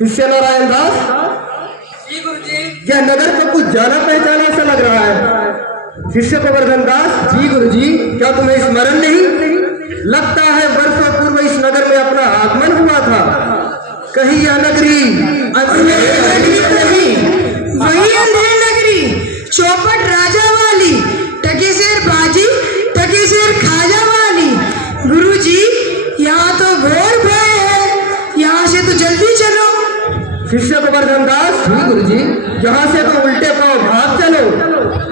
शिष्य नारायण दास, जी गुरुजी। यह नगर को कुछ जाना पहचाना सा लग रहा है। शिष्य गोवर्धन दास, जी गुरुजी। क्या तुम्हें स्मरण नहीं? लगता है वर्षों पूर्व इस नगर में अपना आगमन हुआ था। कहीं यह नगरी नहीं, वही अंधेर नगरी, चौपट राजा वाली, टकेसर बाजी, टकेसर खाजा वाली। गुरुजी, यहाँ तो घोर भय है, यहाँ से तो जल्दी चलो। शिष्य गोवर्धन दास, जी गुरुजी। यहाँ से तो उल्टे पांव भाग चलो।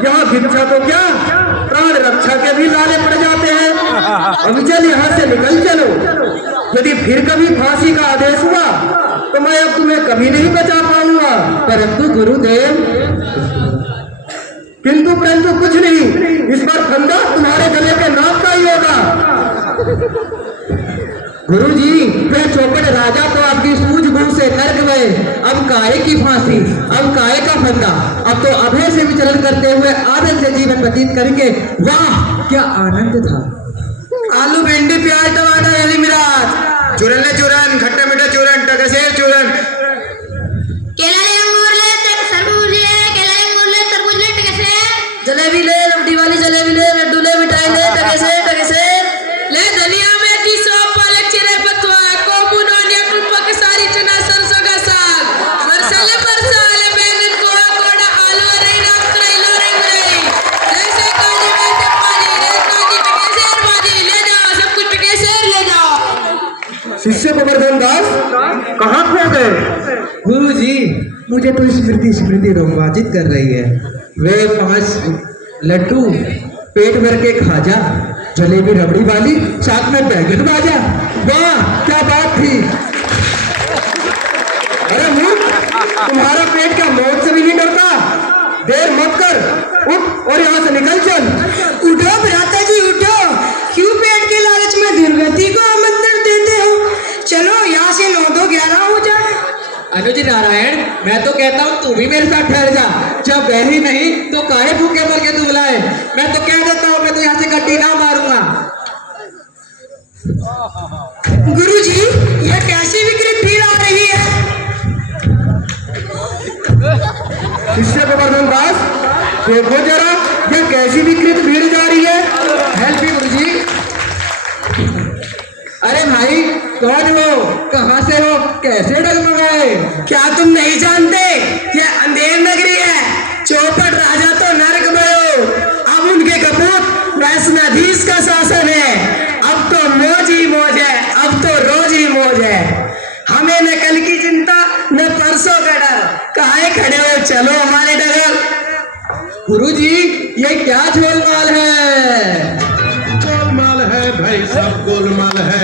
यहाँ भिक्षा तो क्या, प्राण रक्षा के भी लाले पड़ जाते हैं। अविचल यहाँ से निकल चलो। यदि फिर कभी फांसी का आदेश हुआ तो मैं अब तुम्हें कभी नहीं बचा पाऊंगा। परंतु गुरुदेव, किंतु परंतु कुछ नहीं, इस बार फंदा तुम्हारे गले के नाक का ही होगा। गुरुजी, वह चौपट राजा तो आपकी सूझबूझ से नर्क गए। अब काहे की फांसी, अब काहे का फंदा। अब तो अभय से विचरण करते हुए आनंद से जीवन व्यतीत करेंगे। वाह, क्या आनंद था। आलू भिंडी प्याज टमाटर हरी मिर्च, चूरन ले चूरन, खट्टा मीठा चूरन, टकसेर चूरन। केला ले, अंगूर ले, तरबूज ले, केला ले, अंगूर ले, तरबूज ले, टकसेर। जलेबी ले, रबड़ी वाली जलेबी ले, लड्डू ले, मिठाई ले, टकेसर ले, धनिया मेथी सौंफ पालक चिरे बथुआ कोबू नोनिया कुलपक सारी चना सरसों का साग मरसाले बैंगन कोड़ा कोड़ा आलू रई नाक करैला रई जैसे काजी में पानी रे काजी टकेसर भाजी ले जाओ, सब कुछ टकेसर ले जाओ। शिष्य गोवर्धन दास, कहाँ खो गए? गुरुजी, मुझे तो स्मृति रोमांचित कर रही है। वे 5 लड्डू, पेट भर के खाजा, जलेबी रबड़ी वाली, साथ में बैगन भाजा। वाह, क्या बात थी। अरे मूर्ख, तुम्हारा पेट क्या मौत से भी नहीं डरता? देर मत कर, उठ और यहाँ से निकल चल। उठो भ्राता जी उठो, क्यों पेट के लालच में दुर्गति को आमंत्रण देते हो? चलो यहाँ से 9-2-11 हो जाए। अनुज नारायण, मैं तो कहता हूँ तू भी मेरे साथ ठहर जा। जब वह ही नहीं तो काहे भूखे मर के तू बुलाए। मैं तो कह देता हूँ, मैं तो यहाँ से गड्डी ना मारूंगा। गुरुजी, यह कैसी विकृत भीड़ आ रही है? शिष्य गोवर्धन दास, देखो जरा, यह कैसी विकृत भीड़ जा रही है। हेल्प मी गुरुजी। अरे भाई, कौन हो, कहाँ से हो, कैसे डगमगाए? क्या तुम नहीं जानते? यह अंधेर नगरी है, चौपट राजा तो नरक भयो। अब उनके कपूत वैष्णधीश का शासन है। अब तो मौज ही मौज है, अब तो रोज ही मौज है। हमें न कल की चिंता न परसों का डर। काहे खड़े हो, चलो हमारे डगर। गुरुजी, ये क्या झोलमाल है? गोलमाल है भाई, सब गोलमाल है।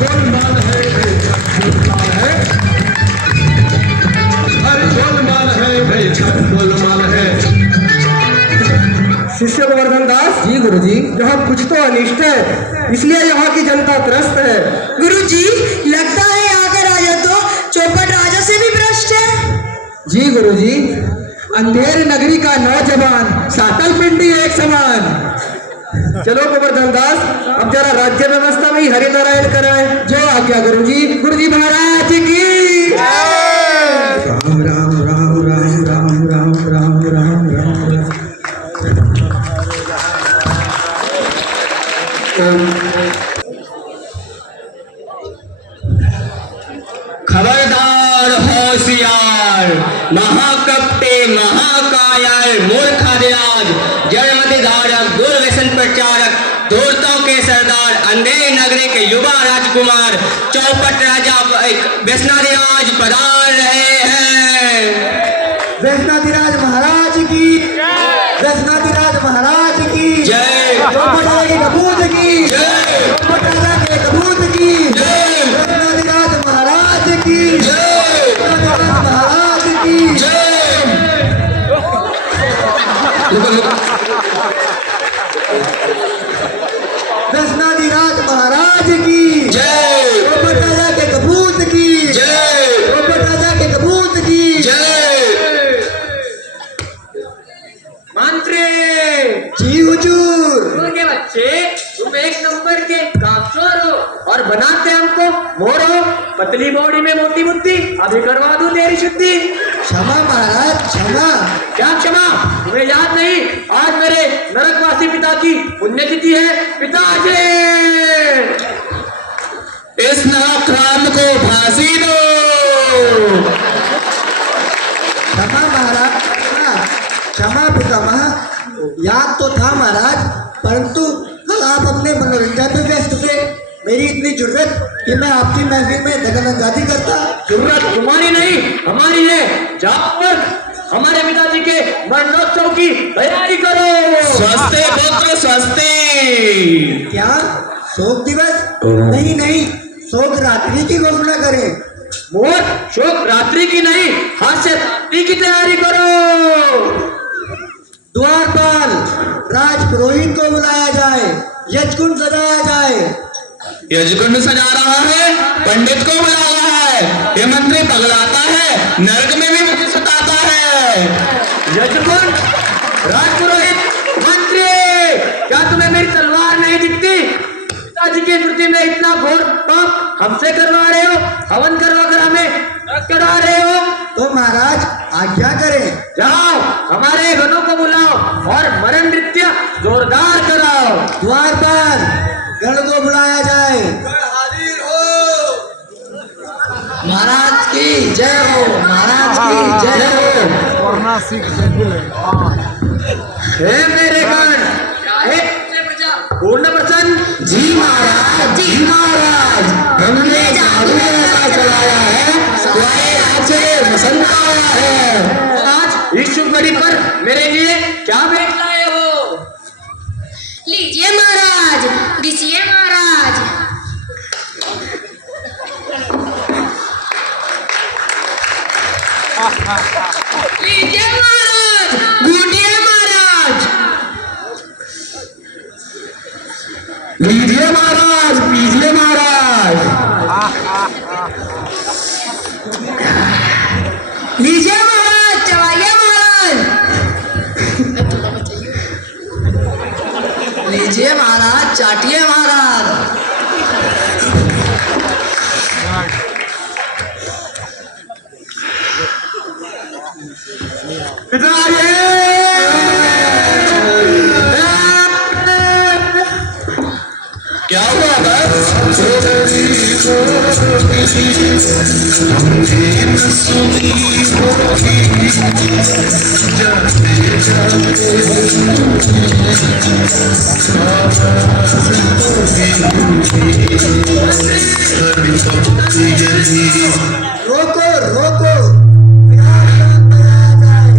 गोलमाल है भाई, सब गोलमाल है। अरे गोलमाल है भाई, सब गोलमाल है। शिष्य गोवर्धन दास जी गुरुजी। यहाँ कुछ तो अनिष्ट है, इसलिए यहाँ की जनता त्रस्त है। गुरुजी, लगता है यहाँ का राजा तो चौपट राजा से भी भ्रष्ट है। जी गुरुजी, अंधेर नगरी का नौजवान सातल पिंडी एक समान। चलो गोवर्धन दास, अब जरा राज्य व्यवस्था में ही हरिनारायण कराएं। जो आज्ञा गुरुजी। गुरुजी महाराज की राम राम राम राम राम राम राम राम राम। खबरदार होशियार, महाकपटे महाकायर मूर्खाधिराज, जन्मधिधारक, दुर्व्यसन प्रचारक, धूर्तों के सरदार, अंधेर नगरी के युवा राजकुमार, चौपट राजा व्यसनाधिराज पधार रहे हैं। वैष्णोधिराज महाराज की, वैष्णोधिराज महाराज की जय। चौपट राजा के कपूत की जय। चौपट राजा के कपूत की जय। वैष्णोधिराज महाराज की जय। वैष्णोधिराज महाराज की जय। वैष्णोधिराज महाराज की जय। चौपट राजा के कपूत की जय। चौपट राजा के कपूत की जय। मंत्री जी हुजूर। के बच्चे, तुम एक नंबर के काफिरों और बनाते हमको मोरो, पतली बॉडी में मोटी बुद्धि। अभी करवा दूं तेरी शुद्धि। क्षमा महाराज क्षमा। क्या क्षमा? तुम्हें याद नहीं? आज मेरे नरकवासी पिता की पुण्यतिथि है। पिताजी, इस नरक्रांत को फांसी दो। क्षमा महाराज क्षमा पितामह। याद तो था महाराज, परंतु कल आप अपने मनोरंजन में व्यस्त थे। मेरी इतनी जरूरत कि मैं आपकी महफिल में दखलंदाजी करता। जरूरत तुम्हारी नहीं हमारी है। जाओ और हमारे पिताजी के मरणोत्सव की तैयारी करो। स्वस्ति पुत्र स्वस्ति। क्या शोक दिवस? नहीं नहीं, शोक रात्रि की घोषणा करें। मोर, शोक रात्रि की नहीं, हास्य रात्रि की तैयारी करो। द्वारपाल राज पुरोहित को बुलाया जाए, यजकुंड सजाया जाए। यजकुंड सजा रहा है, पंडित को बुला रहा है। ये मंत्री पगलाता है, नरक में भी मुझे सताता है। यजकुंड, राजपुरोहित, मंत्री, क्या तुम्हें मेरी तलवार नहीं दिखती? पिताजी की स्मृति में इतना घोर पाप हमसे करवा रहे हो, हवन करवा कर हमें करा रहे हो। तो महाराज आज्ञा करें। जाओ हमारे गणों को बुलाओ और मरण नृत्य जोरदार कराओ। द्वारपाल गण को बुलाया जाए। महाराज की जय हो, महाराज की जय हो। हे मेरे गण, हे पूर्ण प्रसन्न। जी महाराज, जी महाराज, हमने जादू ऐसा चलाया है, बसंत आया है। आज इस शुभ घड़ी पर मेरे लिए क्या भेंट लाए हो? लीजिए महाराज, दीजिए महाराज। लीजिए महाराज, घूटिए महाराज। लीजिए महाराज, पीजिए महाराज। लीजिए महाराज, चबाइए महाराज। लीजिए महाराज, चाटिए महाराज। क्या हुआ बस? रोको रोको, विराट गान बजाया जाए।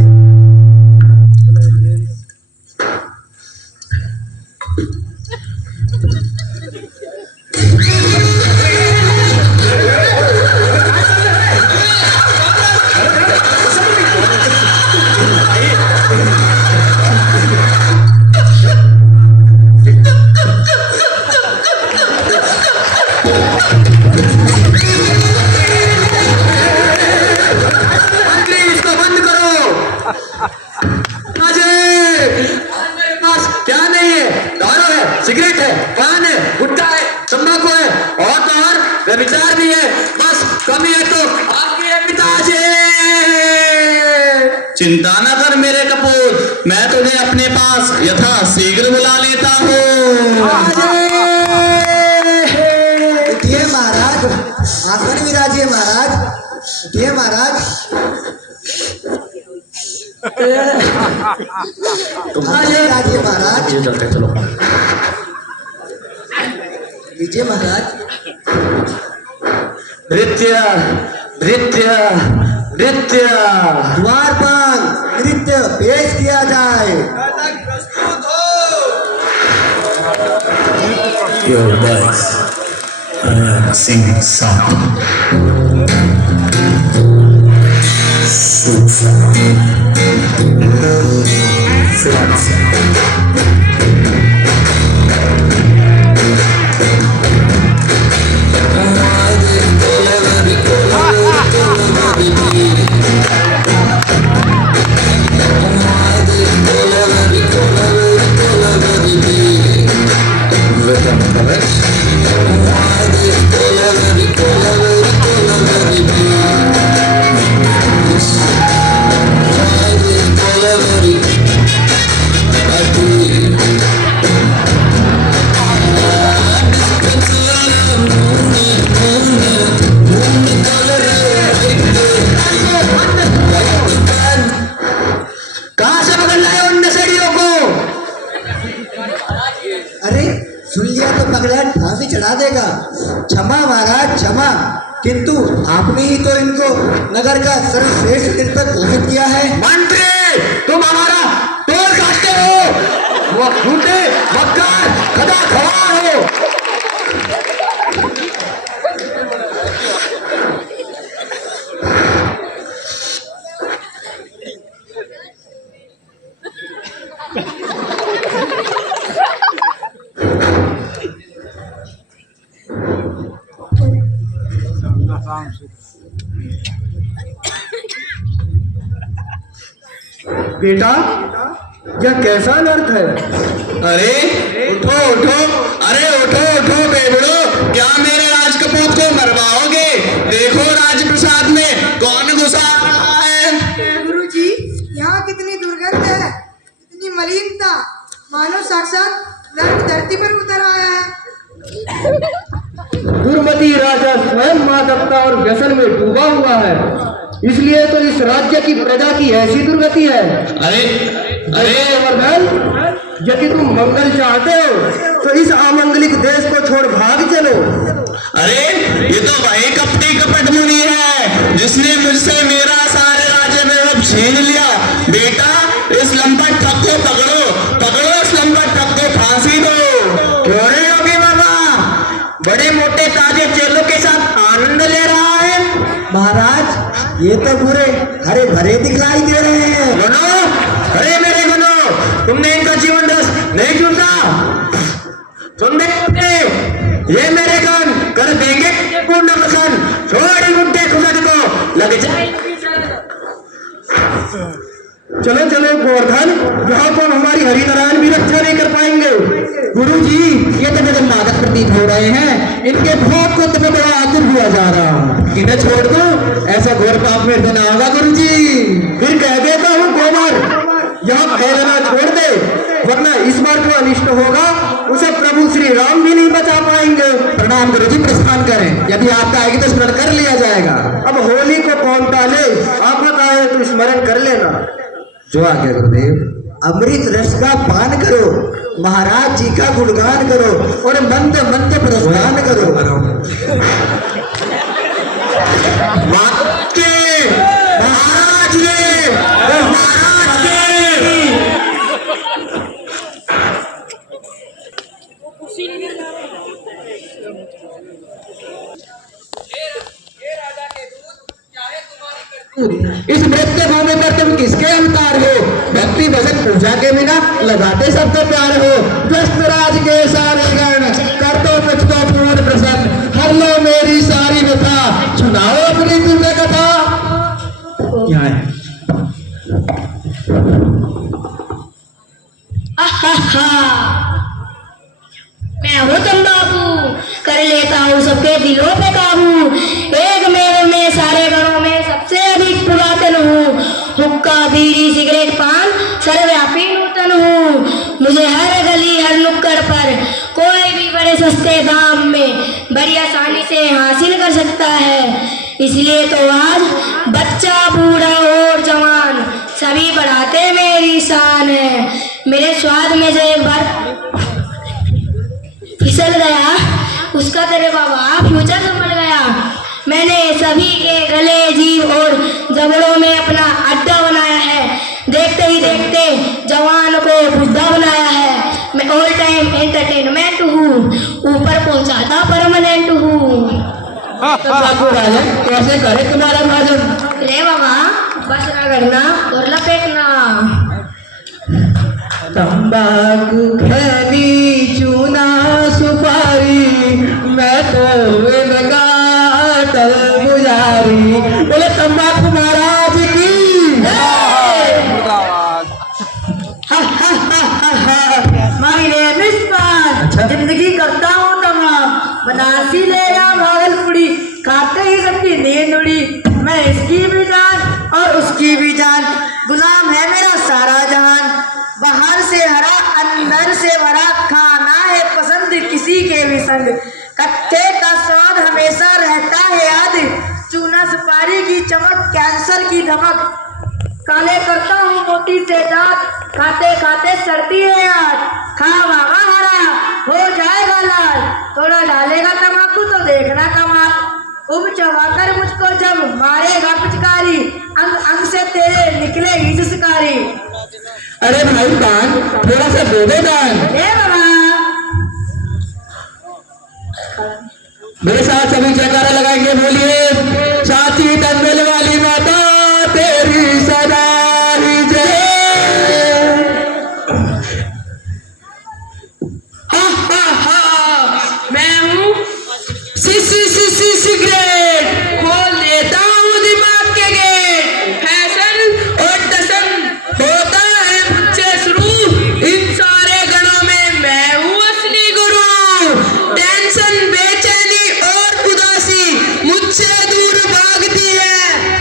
मंत्री, इसको बंद करो। अजय, मेरे पास क्या नहीं है? दारू है, सिगरेट है, पान है, गुट्टा है, तंबाकू है और तो और व्यभिचार भी है। बस कमी है तो आपकी है पिताजी। चिंता न कर मेरे कपूर, मैं तुझे अपने पास यथा शीघ्र बुला लेता हूँ। उठिए महाराज, आसन विराजिए महाराज। उठिए महाराज। आसन विराजिए महाराज। चलते चलो। लीजिए महाराज। नृत्य नृत्य नृत्य। द्वारपाल नृत्य पेश किया जाए। Your voice, singing song. Sweet song. Flood song. Rhythm correct. पड़ेगा। क्षमा महाराज क्षमा, किंतु आपने ही तो इनको नगर का सर्वश्रेष्ठ निर्तक घोषित किया है। मंत्री, तुम हमारा टोल काटते हो, वो झूठे मक्कार खदा खवार हो। बेटा, यह कैसा अनर्थ है? अरे उठो उठो, अरे उठो उठो बेबड़ो, क्या मेरे राजकपूत को मरवाओगे? देखो राजप्रसाद में कौन घुसा रहा है। गुरुजी, यहाँ कितनी दुर्गंध है, कितनी मलिनता, मानो साक्षात नर्क धरती पर उतर आया है। दुर्मति राजा स्वयं मादकता और व्यसन में डूबा हुआ है, इसलिए तो इस राज्य की प्रजा की ऐसी दुर्गति है। अरे अरे गोवर्धन, यदि तुम मंगल चाहते हो तो इस अमंगलिक देश को छोड़ भाग चलो। अरे ये तो वही कपटी कपट मुनि है जिसने मुझसे मेरा सारे राज्य में अब छीन लिया। बेटा, इस लंपट ठग को पकड़ो, पकड़ो इस लंपट ठग को, फांसी दो। क्यों रे योगी बाबा, बड़े मोटे ताजे चेलों के साथ आनंद ले रहा है? महाराज, ये तो बुरे हरे भरे दिखलाई दे रहे हैं। गनो, अरे मेरे गनो, तुमने इनका जीवन रस नहीं चूसा? सुन दे, ये मेरे कान कर देंगे पूर्ण वसन। छोड़ी मुद्दे खुद को लग जाए। चलो चलो गोवर्धन, यहाँ पर हमारी हरिनारायण भी रक्षा नहीं कर पाएंगे। गुरुजी, ये तो मेरे मादक प्रतीत हो रहे हैं, इनके भोग को तो मैं बड़ा आतुर हुआ जा रहा हूँ। इन्हें छोड़ दो, ऐसा घोर पाप मेरे से ना होगा गुरुजी। फिर कह देता हूँ गोबर, यहाँ फैलना छोड़ दे, वरना इस बार जो अनिष्ट होगा उसे प्रभु श्री राम भी नहीं बचा पाएंगे। प्रणाम गुरुजी, प्रस्थान करें, यदि आपका आएगी तो स्मरण कर लिया जाएगा। अब होली को कौन टाले, आप बताए तो स्मरण कर लेना। जो आ गया गुरुदेव। अमृत रस का पान करो, महाराज जी का गुणगान करो और मंद मंद प्रस्थान करो। महाराज जी, महाराज जी। इस नृत्य भूमि पर तुम किसके अवतार हो? भक्ति भजन पूजा के बिना लगाते सबको प्यार हो। व्यस्त राज के सारे गण कर दो मुझको पूर्ण प्रसन्न, हर लो मेरी सारी व्यथा, सुनाओ अपनी दिव्य कथा। यहाँ है। मैं हूँ तंबाकू, कर लेता हूँ सबके दिलों पे काबू। एक में सारे घरों में सबसे अधिक पुरातन हूँ। हुक्का बीड़ी सिगरेट पान सर्वव्यापी नूतन हूँ। मुझे हर गली हर नुक्कड़ पर कोई भी बड़े सस्ते दाम में बड़ी आसानी से हासिल कर सकता है। इसलिए तो आज बच्चा बूढ़ा और जवान सभी बढ़ाते मेरी शान है। मेरे स्वाद में जो एक बार फिसल गया उसका तेरे बाबा फ्यूचर समझ गया। मैंने सभी के गले जीभ और जबड़ों में अपना अड्डा बनाया है। देखते ही देखते जवान को बुद्धा बनाया है। मैं ऑल टाइम एंटरटेनमेंट हूँ, ऊपर पहुँचाता परमानेंट हूँ। कैसे करे तुम्हारा भाजन? ले बाबा, बस रगड़ना और लपेटना। तंबाकू खैनी चूना सुपारी, मैं तो लगा टल गुजारी। बोले तंबाकू महाराज की। माय नेम इज पान, जिंदगी करता हूँ तमाम, बनारसी ले या भागलपुरी, खाते ही सबकी नींद उड़ी। मैं इसकी भी जान और उसकी भी जान, गुलाम है मेरा सारा जहान। बाहर से हरा अंदर से भरा, खाना है पसंद किसी के भी संग। कट्टे का स्वाद हमेशा रहता है याद, चूना सुपारी की चमक कैंसर की धमक। काले करता हूँ मोटी से दांत, खाते खाते सर्दी है याद। खा बाबा हरा हो जाएगा लाल, थोड़ा डालेगा तम्बाकू तो देखना कमाल। उब चबाकर मुझको जब मारेगा पिचकारी, अंग अंग से तेरे निकलेगी जिसकारी। अरे भाई दान थोड़ा सा दे दे दान। ए बाबा मेरे साथ सभी जयकारा लगाएंगे, बोलिए चाची तंबेल वाली माता तेरी सदा ही जय। हा हा हा, मैं हूँ सिगरेट, खोल देता हूँ दिमाग के गेट। फैशन और टसन होता है मुझसे शुरू, इन सारे गणों में मैं हूँ असली गुरु। टेंशन बेचैनी और उदासी मुझसे दूर भागती है,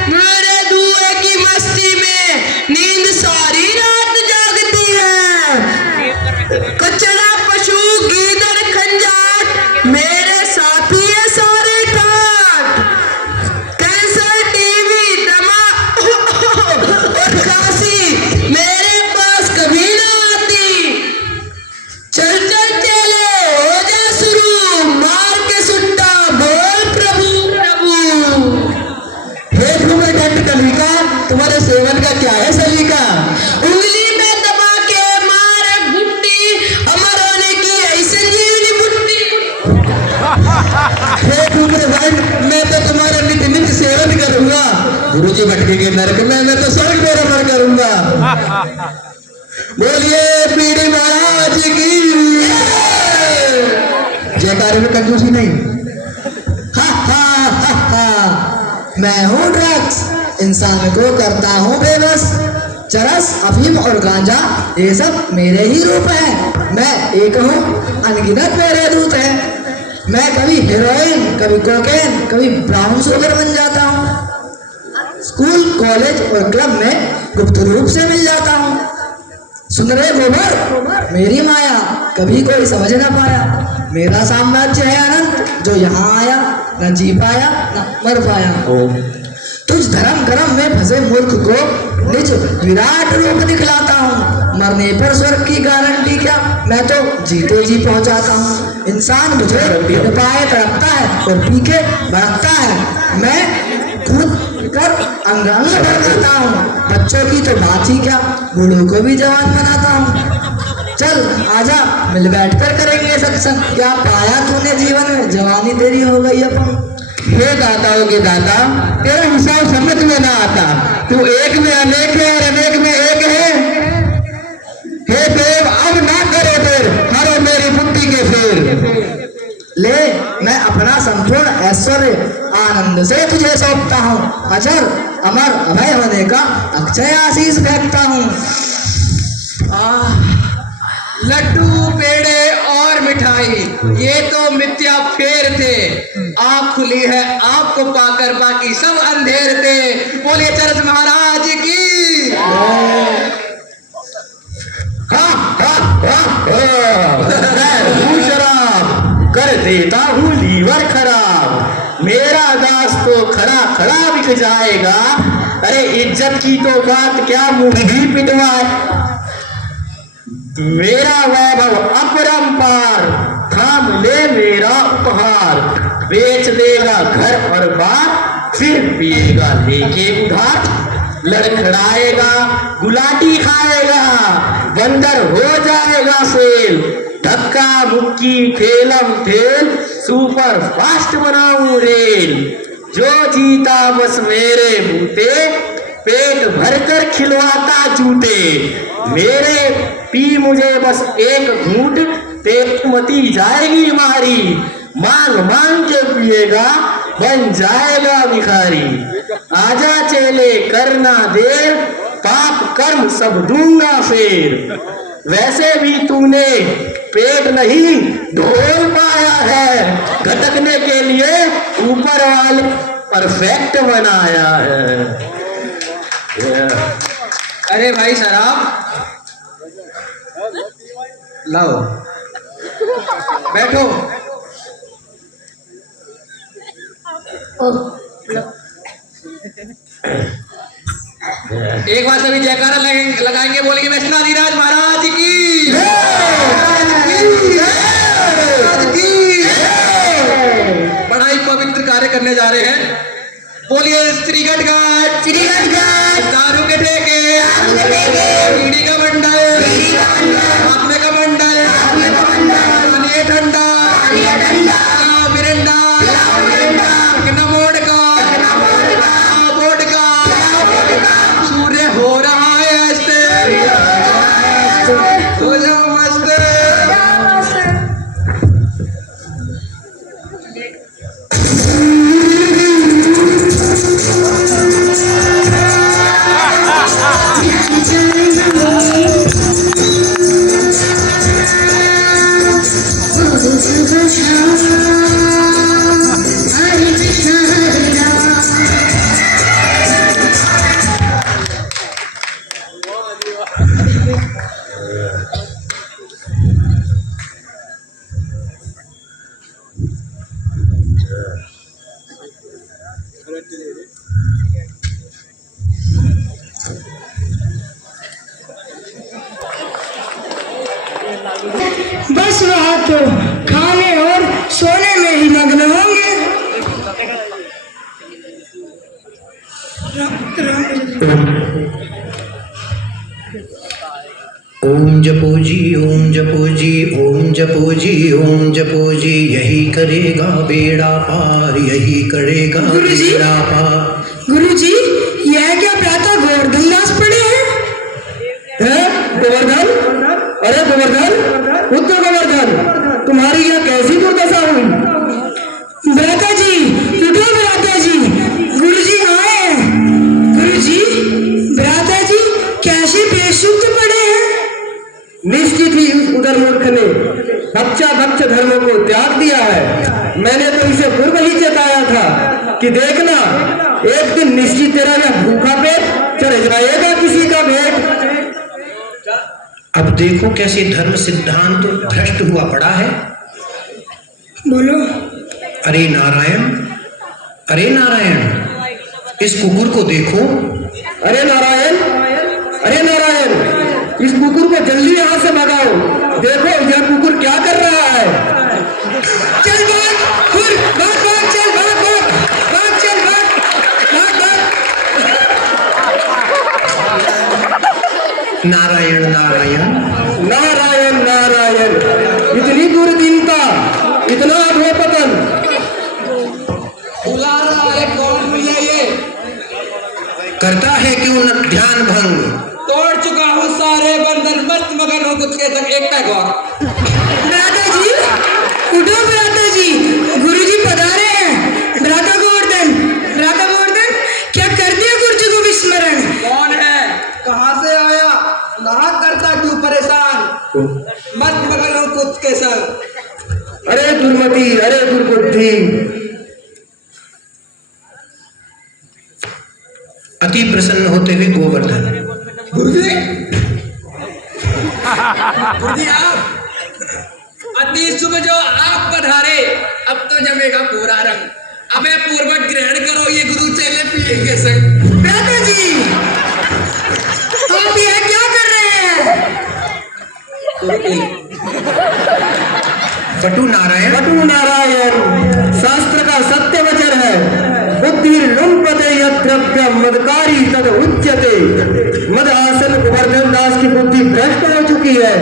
मेरे धुएं की मस्ती में नींद सारी रात जागती है। कचरा पशु गीदड़ खंजाट मेरे साथी है सारे ठाट। कैंसर टीवी दमा और खांसी मेरे पास कभी ना आती। चल चल चले हो जा शुरू, मार के सुट्टा बोल प्रभु प्रभु। हे धूम्र दंड कलिका, तुम्हारे सेवन का क्या है सलीका? उंगली में दबा के मार गुट्टी, अमर होने की ऐसे जीवनी बुट्टी। हे धूम्र दंड, मैं तो तुम्हारा नित्य नित्य सेवन करूंगा। गुरुजी भटके के नरक में, मैं तो स्वर्ग में रमण करूंगा। बोलिए पीड़ी महाराज की जयकारे में कंजूसी नहीं। हा हा हा हा, मैं हूँ ड्रग्स, इंसान को करता हूँ बेबस। चरस अफीम और गांजा ये सब मेरे ही रूप है। मैं एक हूँ अनगिनत मेरे दूत है। मैं कभी हीरोइन, कभी कोकेन, कभी ब्राउन शुगर बन जाता हूँ। स्कूल कॉलेज और क्लब में गुप्त रूप से मिल जाता हूँ। सुन रहे गोबर, मेरी माया कभी कोई समझ ना पाया। मेरा साम्राज्य है अनंत, जो यहाँ आया न जी पाया न मर पाया। तुझ धर्म कर्म में फंसे मूर्ख को निज विराट रूप दिखलाता हूँ। मरने पर स्वर्ग की गारंटी क्या, मैं तो जीते जी पहुंचाता हूँ। इंसान मुझे पाए तड़पता है और पीके भड़कता है। मैं कूद कर अंग अंग भर जाता हूँ। बच्चों की तो बात ही क्या, बूढ़ों को भी जवान बनाता हूँ। चल आजा मिल बैठ कर करेंगे सत्संग। क्या पाया तूने जीवन में, जवानी तेरी हो गई अपन। हे दाताओं के दाता, तेरा हिसाब समझ में ना आता। तू एक में अनेक है और अनेक में एक है। हे देव अब ना करो देर, हरो मेरी बुद्धि के फेर। ले मैं अपना संपूर्ण ऐश्वर्य आनंद से तुझे सौंपता हूँ। अजर अमर अभय होने का अक्षय आशीष फेंकता हूँ। लड्डू पेड़े और मिठाई ये तो मिथ्या फेर थे। आँख खुली है आपको पाकर, बाकी सब अंधेर थे। बोले चरस महाराज की। शराब कर देता हूँ लीवर खराब, मेरा दास तो खड़ा खड़ा बिक जाएगा। अरे इज्जत की तो बात क्या, मुंह भी पिटवाए। मेरा वैभव अपरंपार, थाम ले मेरा उपहार। बेच देगा घर और बार, फिर पिएगा लेके उधार। लड़खड़ाएगा गुलाटी खाएगा, बंदर हो जाएगा सेल। धक्का मुक्की ठेलम ठेल, सुपर फास्ट बनाऊं रेल। जो जीता बस मेरे बूते, पेट भरकर खिलवाता जूते। मेरे पी मुझे बस एक घूंट, तेमती जाएगी मारी। मांग मांग के पिएगा, बन जाएगा भिखारी। आजा चेले करना देर, पाप कर्म सब दूंगा फेर। वैसे भी तूने पेट नहीं ढोल पाया है, घटकने के लिए ऊपर वाले परफेक्ट बनाया है। अरे भाई शराब लाओ, बैठो। एक बार सभी जयकारा लगाएंगे, बोलेंगे वैष्णोधीराज महाराज की। कार्य करने जा रहे हैं। बोलिए श्री गटगट, दारू के ठेके, बीड़ी का बंडल, हाथ का बंडल, पानी ठंडा, मिरिंडा, नमोडका, वोडका, सूर्य हो रहा है ऐसे, हो जाओ मस्त। बस वहाँ तो खाने और सोने में ही मग्न होंगे। ओम जपो जी, ओम जपो जी, ओम जपो जी, ओम जपो जी, यही करेगा बेड़ा पार, यही करेगा गुरुजी। बेड़ा पार। गुरुजी, यह क्या प्रातः गोवर्धन दास पड़े हैं? गोवर्धन, अरे गोवर्धन, पुत्र गोवर्धन, तुम्हारी यह कैसी दुर्दशा हुई? भ्राता जी, उठो भ्राता जी, गुरुजी आए हैं। गुरुजी, भ्राता जी कैसे बेसुध पड़े हैं? निश्चित ही उस उधर मूर्ख ने भक्ष धर्म को त्याग दिया है। मैंने तो इसे पूर्व ही चेताया था कि देखना, एक दिन निश्चित तेरा यह भूखा पेट चढ़ जाएगा किसी का भेंट। अब देखो कैसे धर्म सिद्धांत भ्रष्ट हुआ पड़ा है। बोलो। अरे नारायण, अरे नारायण, इस कुकुर को देखो। अरे नारायण, अरे नारायण, इस कुकुर को जल्दी यहाँ से भगाओ। देखो यह कुकुर क्या कर रहा है। चल भाग, हुर, भाग भाग, चल भाग भाग, भाग चल भाग, भाग भाग। नारायण नारायण, नारायण नारायण, इतनी दुर्दीनता, इतना अधोपतन। बुला रहा है कौन मुझे ये? करता है क्यों न ध्यान भंग। तोड़ चुका हूँ सारे बंधन, मस्त मगन हूँ कुछ के तक एक पैक और। भ्राता जी, उठो भ्राता जी, गुरुजी पधारे हैं। भ्राता गोवर्धन, क्या कर दिया गुरुजी को विस्मरण? कौन है, कहाँ से आया, कहाँ करता क्यों परेशान, मस्त मगन हूँ कुछ के संग। अरे दुर्मति, अरे दुर्बुद्धि। अति प्रसन्न होते हुए गोवर्धन, गुरुजी, गुरुजी आप अति शुभ जो आप पधारे, अब तो जमेगा पूरा रंग। अबे पूर्वक ग्रहण करो, ये गुरु चेले पिएंगे संग। भ्राता जी, आप यह क्या कर रहे हैं? बटु नारायण, बटु नारायण, शास्त्र का सत्य वचन है। बुद्धि लुम्पते यद्रव्य मदकारी तद उच्यते। मद आसन गोवर्धन दास की बुद्धि भ्रष्ट हो चुकी है।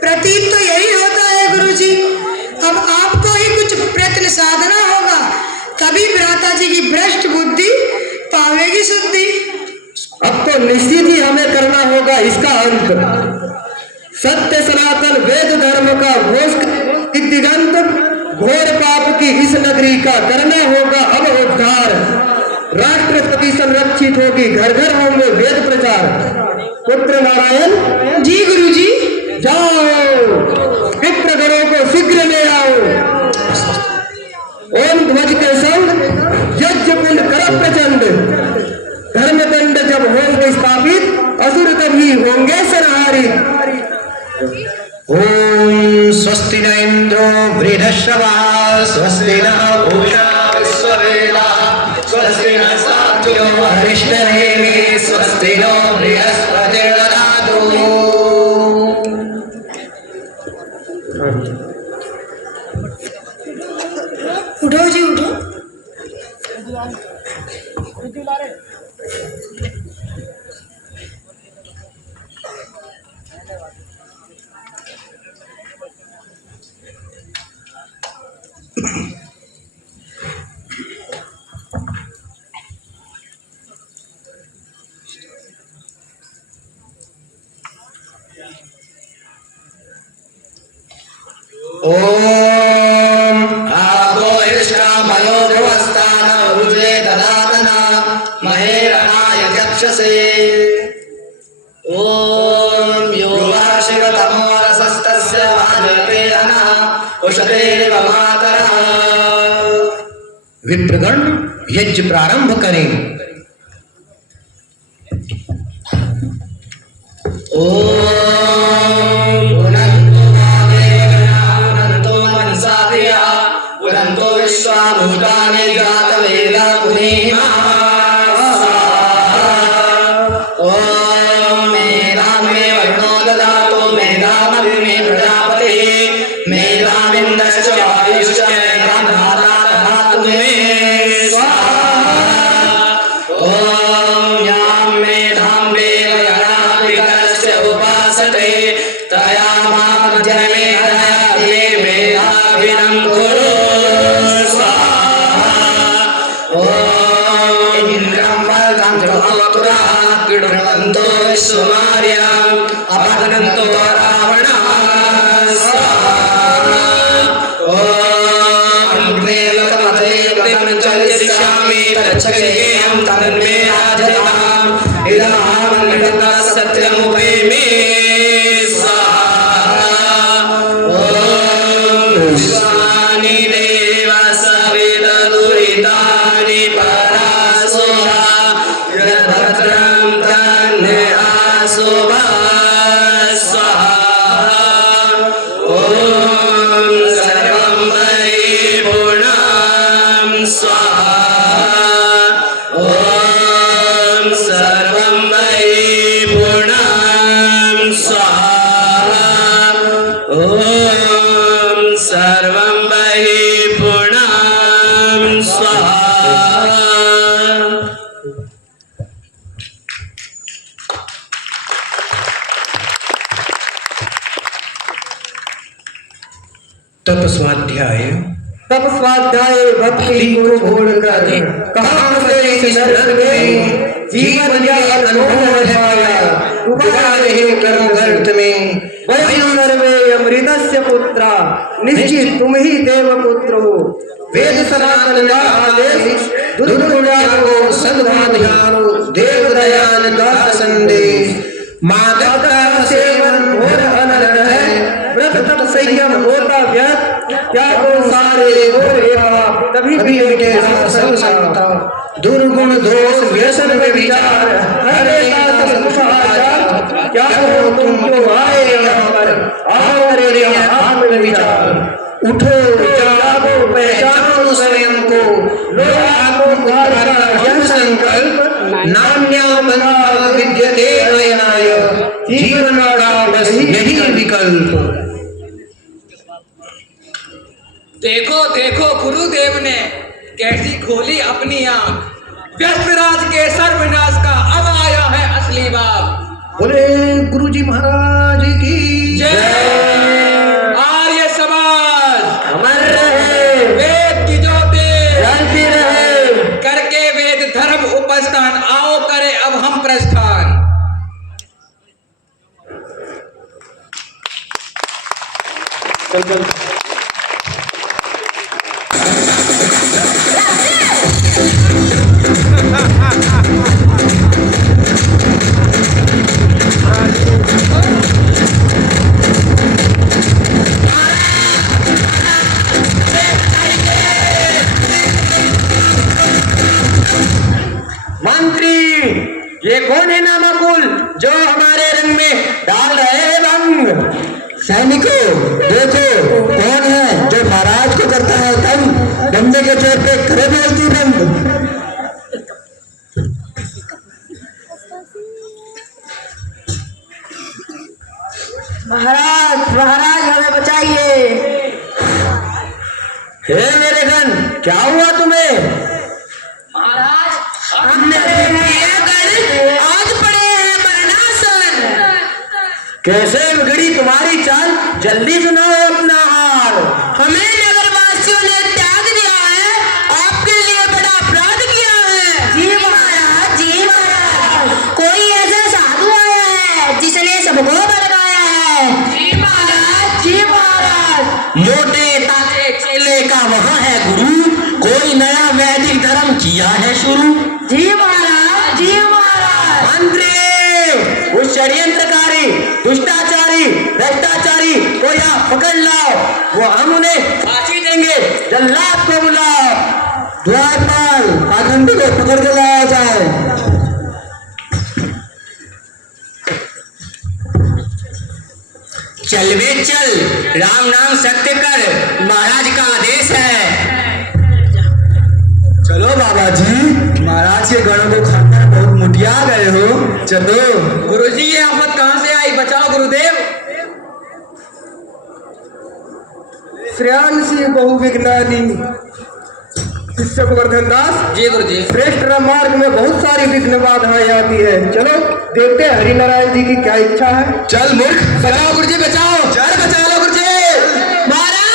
प्रतीत तो यही होता है गुरुजी। अब आपको ही कुछ प्रयत्न साधना होगा, तभी भ्राता जी की भ्रष्ट बुद्धि पावेगी शुद्धि। अब तो निश्चित ही हमें करना होगा इसका अंत। सत्य सनातन वेद धर्म का घोष दिगंत, घोर पाप की इस नगरी का करना होगा अब उद्धार। राष्ट्रपति संरक्षित होगी, घर घर होंगे वेद प्रचार। पुत्र नारायण जी गुरुजी। जाओ, पितृगणों को शीघ्र ले आओ। ओम ध्वज के संग यज्ञ कुंड कर प्रचंड। धर्मदंड जब होंगे स्थापित, असुर तभी होंगे संहारित। ओम स्वस्ति न इंद्रो वृद्धश्रवा, स्वस्ति न पूषा विश्ववेदा, स्वस्ति न सात्यो अरिष्टनेमि, स्वस्ति नो बृहस्पतिर्दधातु। उठो जी उठो। राक्षसे ओम यो वार्षिकतमो रसस्तस्य भाजते अनः उषतेरिव मातरः। विप्रगण यज्ञ प्रारंभ करें। ओम पुनन्तो वादेवना पुनन्तो मनसादया पुनन्तो विश्वाभूतानि जातवेदा पुनेमा। ओम मेधामे वर्णो ददातु मेधामग्नि प्रजापते मेधामिन्द्रश्च वायुश्च मेधाधाता ददातु मे स्वाहा। ओम यां मेधां वेदगणाधिकश्च उपासते तया मामध्यमे हरये मेधाभिनं कुरु स्वाहा। ओम इन्द्रं वरदं धृतवतुरः गृह्णन्तो विश्वमार्याम् अपहनन्तो रावणः स्वाहा। ओम अग्नेलतमते व्रतं चलिष्यामि तच्छकेयं तन्मे राजताम् इदमहमन्वितः सत्यमुपैमि स्वाहा। ओम विश्वानि देव सविदुरितानि परासुरा यद्भद्रं तन्मे आसुभा स्वाहा। ओम सर्वं वै पूर्णं स्वाहा। ओम सर्वं वै पूर्णं स्वाहा। ओम सर्वं वै पूर्णं स्वाहा। तप स्वाध्याय तब स्वाध्याय भक्ति को छोड़कर कहाँ से इस नरक में जीवन या अनुभव पाया। डूबा रहे कर्म गर्त में वयं सर्वे अमृतस्य पुत्रा निश्चित तुम ही देव पुत्र हो। वेद सनातन का आदेश दुर्गुणारो सद्भाध्यारो देव दयान दास संदेश। माता का सेवन घोर अनर्थ है व्रत तप संयम होता व्यर्थ क्या को सारे घोर पाप तभी भी मिटे संसार। दुर्गुण दोष व्यसन में विचार हरे का संसार क्या हो तुम जो आए यहाँ पर आओ रे यहाँ में विचार। उठो जागो पहचानो स्वयं को लो आगो द्वारा जन संकल्प नान्या बंधा विद्यते नयनाय जीवन का बस यही विकल्प। देखो देखो गुरुदेव ने कैसी खोली अपनी आंख। व्यस्तराज के सर्वनाश का अब आया है असली बाप। बोले गुरुजी महाराज की जय। आर्य समाज अमर रहे वेद की ज्योति जलती रहे। करके वेद धर्म उपस्थान आओ करे अब हम प्रस्थान। मंत्री ये कौन है नामाकुल जो हमारे रंग में डाल रहे हैं रंग। सैनिकों देखो कौन है जो महाराज को करता है तंग। डंडे के चोर पे करे बोलती बंद। महाराज महाराज हमें बचाइए। हे मेरे गण क्या हुआ तुम्हें। महाराज हमने आज पड़े हैं मरणासन। कैसे बिगड़ी तुम्हारी चाल जल्दी सुनाओ अपना हाल। हमें नगरवासियों ने त्याग दिया है आपके लिए बड़ा अपराध किया है। जी महाराज जी महाराज कोई ऐसा साधु आया है जिसने सबको भड़काया है। जी महाराज जी महाराज मोटे ताजे चेले का वहाँ है गुरु। कोई नया वैदिक धर्म किया है शुरू। जी महाराज जी महाराज जल्लाद को बुलाओ, द्वारपाल पाखंडी को पकड़ के लाया जाए। चल बे चल, राम नाम सत्य कर, महाराज का आदेश है। चलो बाबा जी, महाराज के गणों को खाकर बहुत मुटिया गए हो, चलो। गुरुजी ये आफत कहाँ से आई, बचाओ गुरुदेव। श्रेयांशी बहुविघ्नानी शिष्य गोवर्धन दास जी गुरुजी। श्रेष्ठ मार्ग में बहुत सारी विघ्न बाधाएं आती है। चलो देखते हैं हरि नारायण जी की क्या इच्छा है। चल मूर्ख, बचाओ गुरुजी बचाओ, चल बचा लो गुरुजी। महाराज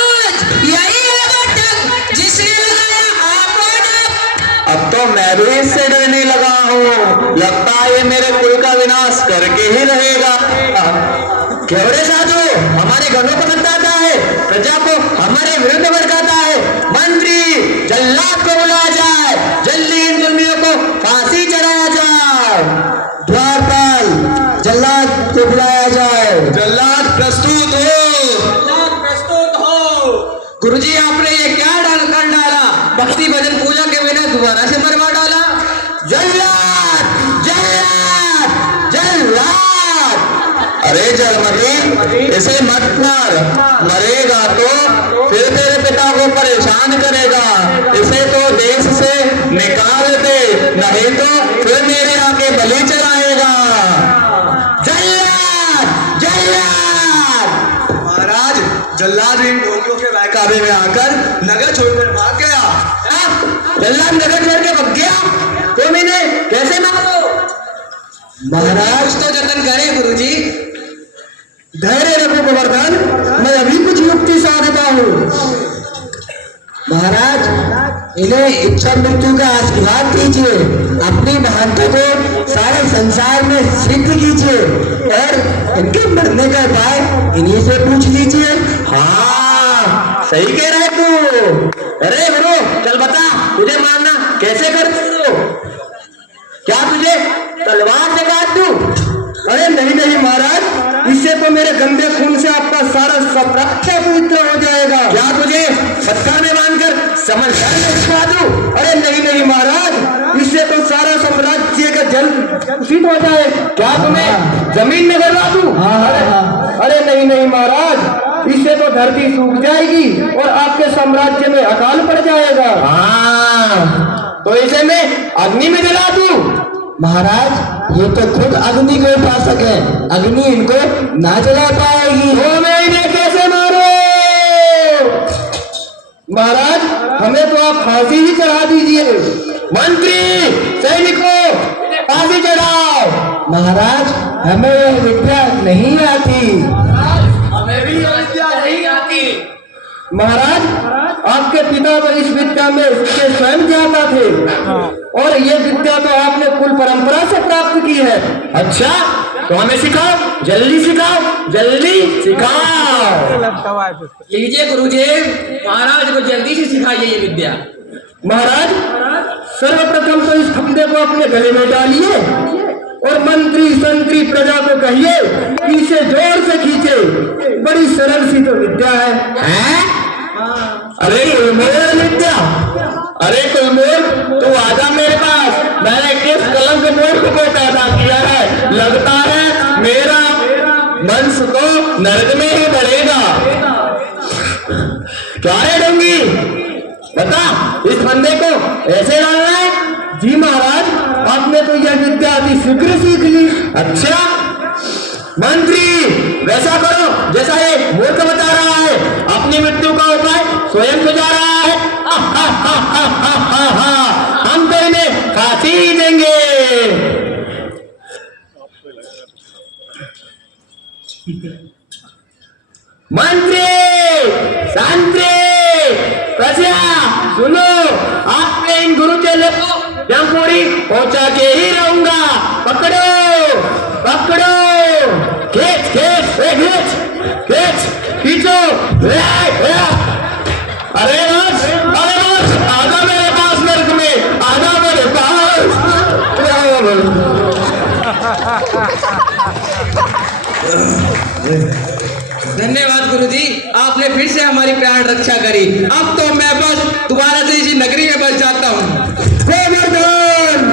यही है वो ठग जिसने लगाया आपको डर। अब तो मैं भी इससे डरने लगा हूँ, लगता है ये मेरे कुल का विनाश करके ही रहेगा। केवड़े साधु हमारे घरों को बताता है, प्रजा को हमारे विरुद्ध भड़काता है। मंत्री जल्लाद को बुलाया जाए, जल्दी इन दुर्मियों को फांसी चढ़ाया जाए। द्वारपाल जल्लाद को बुलाया जाए। जल्लाद प्रस्तुत हो। गुरुजी आपने ये क्या कर डाला, भक्ति भजन पूजा के बिना दोबारा से मरवा डाला। जल्लाद जल्लाद जल्लाद। अरे जलमती इसे मत मार, मरेगा तो फिर तेरे पिता को परेशान करेगा। इसे तो देश से निकाल दे, नहीं तो फिर मेरे आगे बलि चढ़ाएगा। जल्लाद जल्लाद। महाराज जल्लाद इन ढोंगियों के बहकावे में आकर नगर छोड़कर भाग गया। जल्लाद नगर छोड़ के भाग गया, तुम इन्हें कैसे मारो? महाराज कुछ तो जतन करें गुरुजी। धैर्य रखो गोवर्धन, मैं अभी कुछ युक्ति साधता हूँ। महाराज इन्हें इच्छा मृत्यु का आशीर्वाद कीजिए, अपनी महानता को सारे संसार में सिद्ध कीजिए और इनके मरने का उपाय इन्हीं से पूछ लीजिए। हाँ सही कह रहा है तू। अरे गुरु चल बता, तुझे मारना कैसे करते हो? क्या तुझे तलवार से काट दूं? अरे नहीं नहीं महाराज, इससे तो मेरे गंदे खून से आपका सारा साम्राज्य पवित्र हो जाएगा। क्या तुझे पत्थर में बांधकर समझदार में छिपा दूं? अरे नहीं नहीं महाराज, इससे तो सारा साम्राज्य का जल दूषित हो जाए। क्या तुम्हें जमीन में गड़वा दूं? अरे नहीं नहीं महाराज, इससे तो धरती सूख जाएगी और आपके साम्राज्य में अकाल पड़ जाएगा। हाँ तो इसे मैं अग्नि में जला दूं? महाराज ये तो खुद अग्नि के उपासक है, अग्नि इनको ना जला पाएगी। तो मैं इन्हें कैसे मारूं? महाराज हमें तो आप फांसी ही चढ़ा दीजिए। मंत्री सैनिकों फांसी चढ़ाओ। महाराज हमें यह विद्या नहीं आती। हमें भी ये विद्या नहीं आती। महाराज आपके पिता तो इस विद्या में उसके स्वयं जाता थे और ये विद्या तो आपने कुल परंपरा से प्राप्त की है। अच्छा तो हमें सिखाओ, जल्दी सिखाओ, जल्दी सिखाओ। लीजिए गुरुजी, महाराज को जल्दी से सिखाइए ये विद्या। महाराज सर्वप्रथम तो इस फंदे को अपने गले में डालिए और मंत्री संत्री प्रजा को कहिए कि इसे जोर से खींचे। बड़ी सरल सी तो विद्या है। अरे कुलमोर विद्या, अरे कुलमोर तू आजा मेरे पास। मैंने किस कलंक मूर्ख को पैदा किया है, लगता है मेरा वंश तो नरक में ही बढ़ेगा। क्या है डोंगी, बता इस फंदे को ऐसे डालना है? जी महाराज आपने तो यह विद्या अति शीघ्र सीख ली। अच्छा मंत्री वैसा करो जैसा ये मूर्ख बता रहा है, अपनी मृत्यु का उपाय स्वयं गुजार रहा है। हम तो इन्हें फांसी ही देंगे। मंत्री शांति प्रजा सुनो, आपने इन गुरु चेले को जमपुरी पहुंचा के ही रहूंगा। पकड़ो पकड़ो, खींच खींच खींच खींच खींचो। अरे बस आजा मेरे पास, नर्क में आजा मेरे पास। धन्यवाद गुरुजी, आपने फिर से हमारी प्राण रक्षा करी। अब तो मैं बस दोबारा से इसी नगरी में बस जाता हूँ। गोवर्धन